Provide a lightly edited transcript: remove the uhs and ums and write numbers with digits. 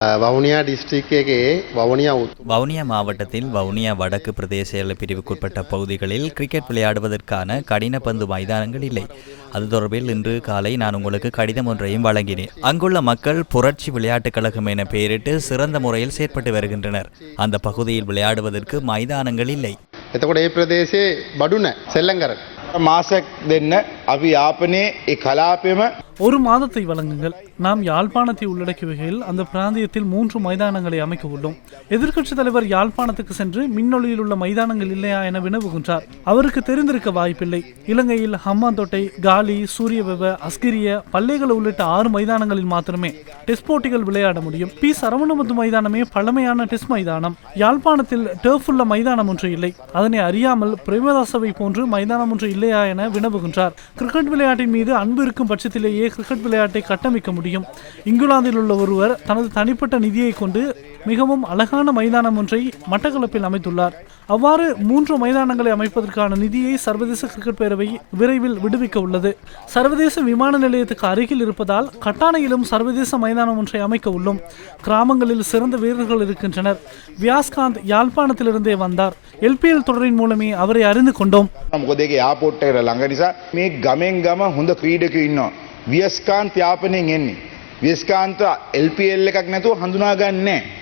Vavuniya district Vavuniya Vavuniya மாவட்டத்தில் வவுனியா வடக்கு பிரதேச எல்லை பிரிவுக்குட்பட்ட பகுதிகளில் கிரிக்கெட் விளையாடுவதற்கான கடின பந்து மைதானங்கள் இல்லை. அது தொடர்பில் இன்று காலை நான் உங்களுக்கு கடிதம் ஒன்றையும் வழங்கினேன். அங்குள்ள மக்கள் புரட்சி விளையாட்டுக் கழகம் என பெயரிட்டு சிறந்த முறையில் செயற்பட்டு வருகின்றனர். அந்த பகுதியில் விளையாடுவதற்கு மைதானங்கள் இல்லை. එතකොට ඒ ප්‍රදේශයේ බඩු නැහැ සෙල්ලම් මාසයක් දෙන්න අපි යාපනයේ ඒ කලාපෙම ஒரு மாதத்தை வழங்குங்கள். நாம் யாழ்ப்பாணத்தை உள்ளடக்கிய வகையில் அந்த பிராந்தியத்தில் 3 மைதானங்களை அமைக்க உள்ளோம். எதிர்க்கட்சித் தலைவர் யாழ்ப்பாணத்துக்கு சென்று மின்னொலியில் உள்ள மைதானங்கள் இல்லையா என வினவுகின்றார். அவருக்கு தெரிந்திருக்க வாய்ப்பில்லை. இலங்கையில் ஹம்பாந்தோட்டை, காலி, சூரியவெவ, அஸ்கிரிய, பல்லேகல உள்ளிட்ட 6 மைதானங்களில் மாத்திரமே டெஸ்ட் போட்டிகள் விளையாட முடியும். பி சரவணமுத்து மைதானமே பழமையான டெஸ்ட் மைதானம். யாழ்ப்பாணத்தில் டர்ஃப் உள்ள மைதானம் ஒன்று இல்லை. அதனை அறியாமல் பிரேமதாசவை போன்று மைதானம் ஒன்று இல்லையா என வினவுகின்றார். கிரிக்கெட் விளையாட்டின் மீது அன்பு இருக்கும் பட்சத்திலேயே கிரிக்கெட் விளையாட்டை கட்டமைக்க முடியும். இங்கிலாந்தில் உள்ள ஒருவர் தனது தனிப்பட்ட நிதியை கொண்டு மிகவும் அழகான மைதானம் ஒன்றை மட்டக்களப்பில் அமைத்துள்ளார். அவ்வாறு 3 மைதானங்களை அமைப்பதற்கான நிதியை சர்வதேச கிரிக்கெட் பேரவை விரைவில் விடுவிக்க உள்ளது. சர்வதேச விமான நிலையத்துக்கு அருகில் இருப்பதால் கட்டானையிலும் சர்வதேச மைதானம் ஒன்றை அமைக்க உள்ளோம். கிராமங்களில் சிறந்த வீரர்கள் இருக்கின்றனர். வியாஸ்காந்த் யாழ்ப்பாணத்திலிருந்தே வந்தார். LPL தொடரின் மூலமே அவரை அறிந்து கொண்டோம். වියස්කාන්ත යාපනයෙන් එන්නේ. වියස්කාන්ත LPL එකක් නැතුව හඳුනා ගන්නේ නැහැ.